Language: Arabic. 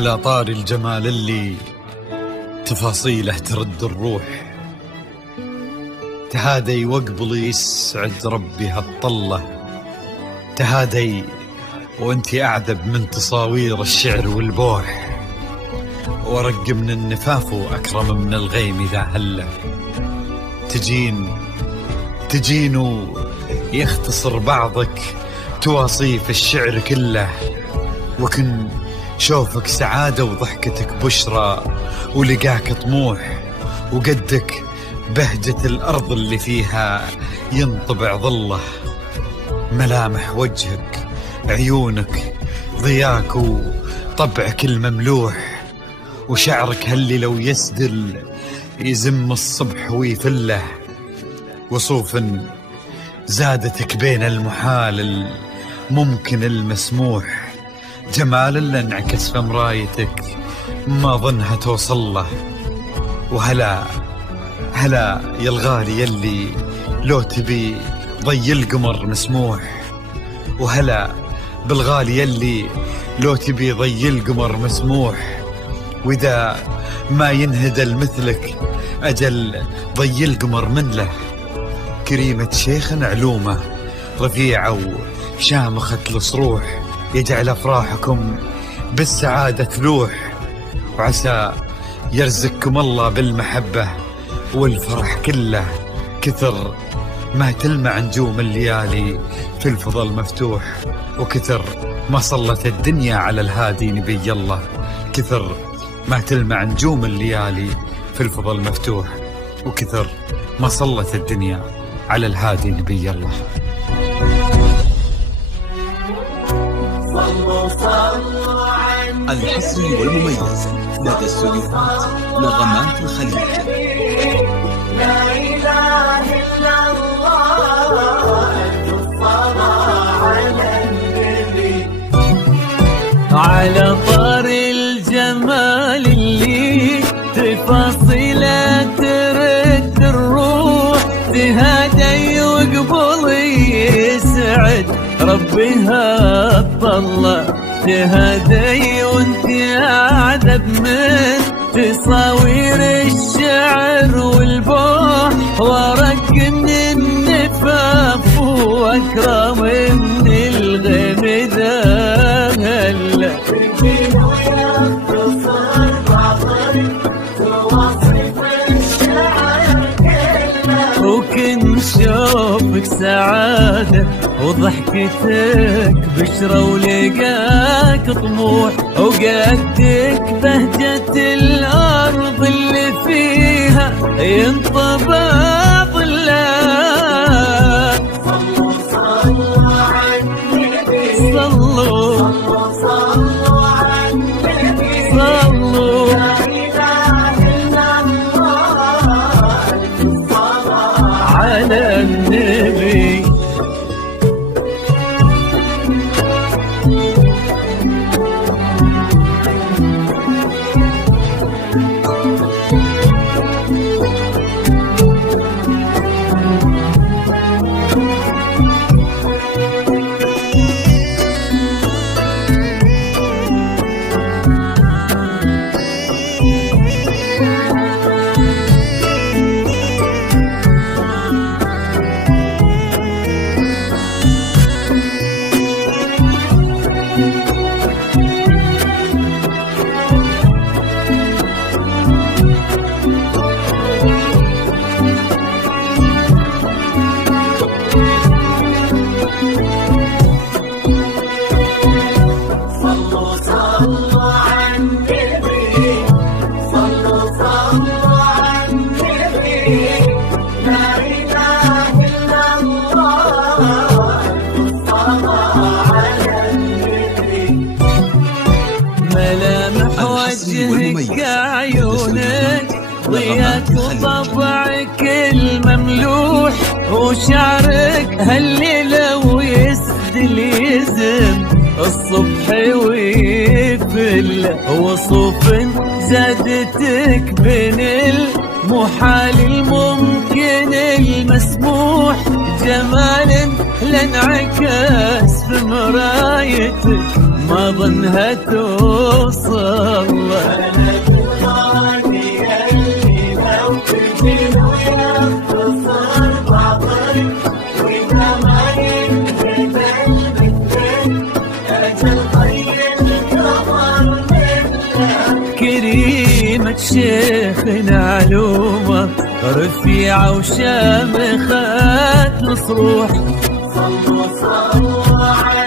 على طار الجمال اللي تفاصيله ترد الروح، تهادي واقبلي يسعد ربي هالطلة، تهادي وانتي أعذب من تصاوير الشعر والبوح، ورق من النفاف وأكرم من الغيم إذا هله، تجين ويختصر بعضك تواصيف الشعر كله، وكن شوفك سعادة وضحكتك بشرى، ولقاك طموح وقدك بهجة الأرض اللي فيها ينطبع ظله، ملامح وجهك عيونك ضياك وطبعك المملوح، وشعرك هاللي لو يسدل يزم الصبح ويفله، وصوف زادتك بين المحال الممكن المسموح، جمال اللي انعكس في مرايتك ما ظنها توصل له، وهلا يا الغالي يلي لو تبي ضي القمر مسموح، وهلا بالغالي يلي لو تبي ضي القمر مسموح، وإذا ما ينهدل مثلك أجل ضي القمر من له، كريمة شيخ علومه رفيعة وشامخة الصروح، يجعل أفراحكم بالسعادة تلوح، وعسى يرزقكم الله بالمحبة والفرح كله، كثر ما تلمع نجوم الليالي في الفضل مفتوح، وكثر ما صلت الدنيا على الهادي نبي الله، كثر ما تلمع نجوم الليالي في الفضل مفتوح، وكثر ما صلت الدنيا على الهادي نبي الله. الحصري والمميز لدى استوديوهات نغمات الخليج. لا إله إلا الله، الصلاة على النبي. على طار الجمال اللي تفاصيله ترد الروح، تهادي وقبلي يسعد ربي هالطلة، تهادي وانتي أعذب من تصاوير الشعر والبوح، ورق من النفاف وأكرم من الغيم ذا هلا، وكن شوفك سعادة وضحكتك بشرى، ولقاك طموح وقدك بهجة الأرض اللي فيها ينطبع ظلها. صلوا على النبي، صلوا على النبي، صلوا لا إله إلا الله، الصلاة على النبي. ملامح وجهك عيونك ضياك وطبعك المملوح، وشعرك هاللي لو يسدل يزم الصبح ويفل، وصوف زادتك بين المحال الممكن المسموح، جمال لانعكس في مرايتك ما ظنها توصل ما ينهب المثل أجل طي القمر منه. كريمة شيخنا علومة رفيعة وشامخة نصروح صلوا صلوا على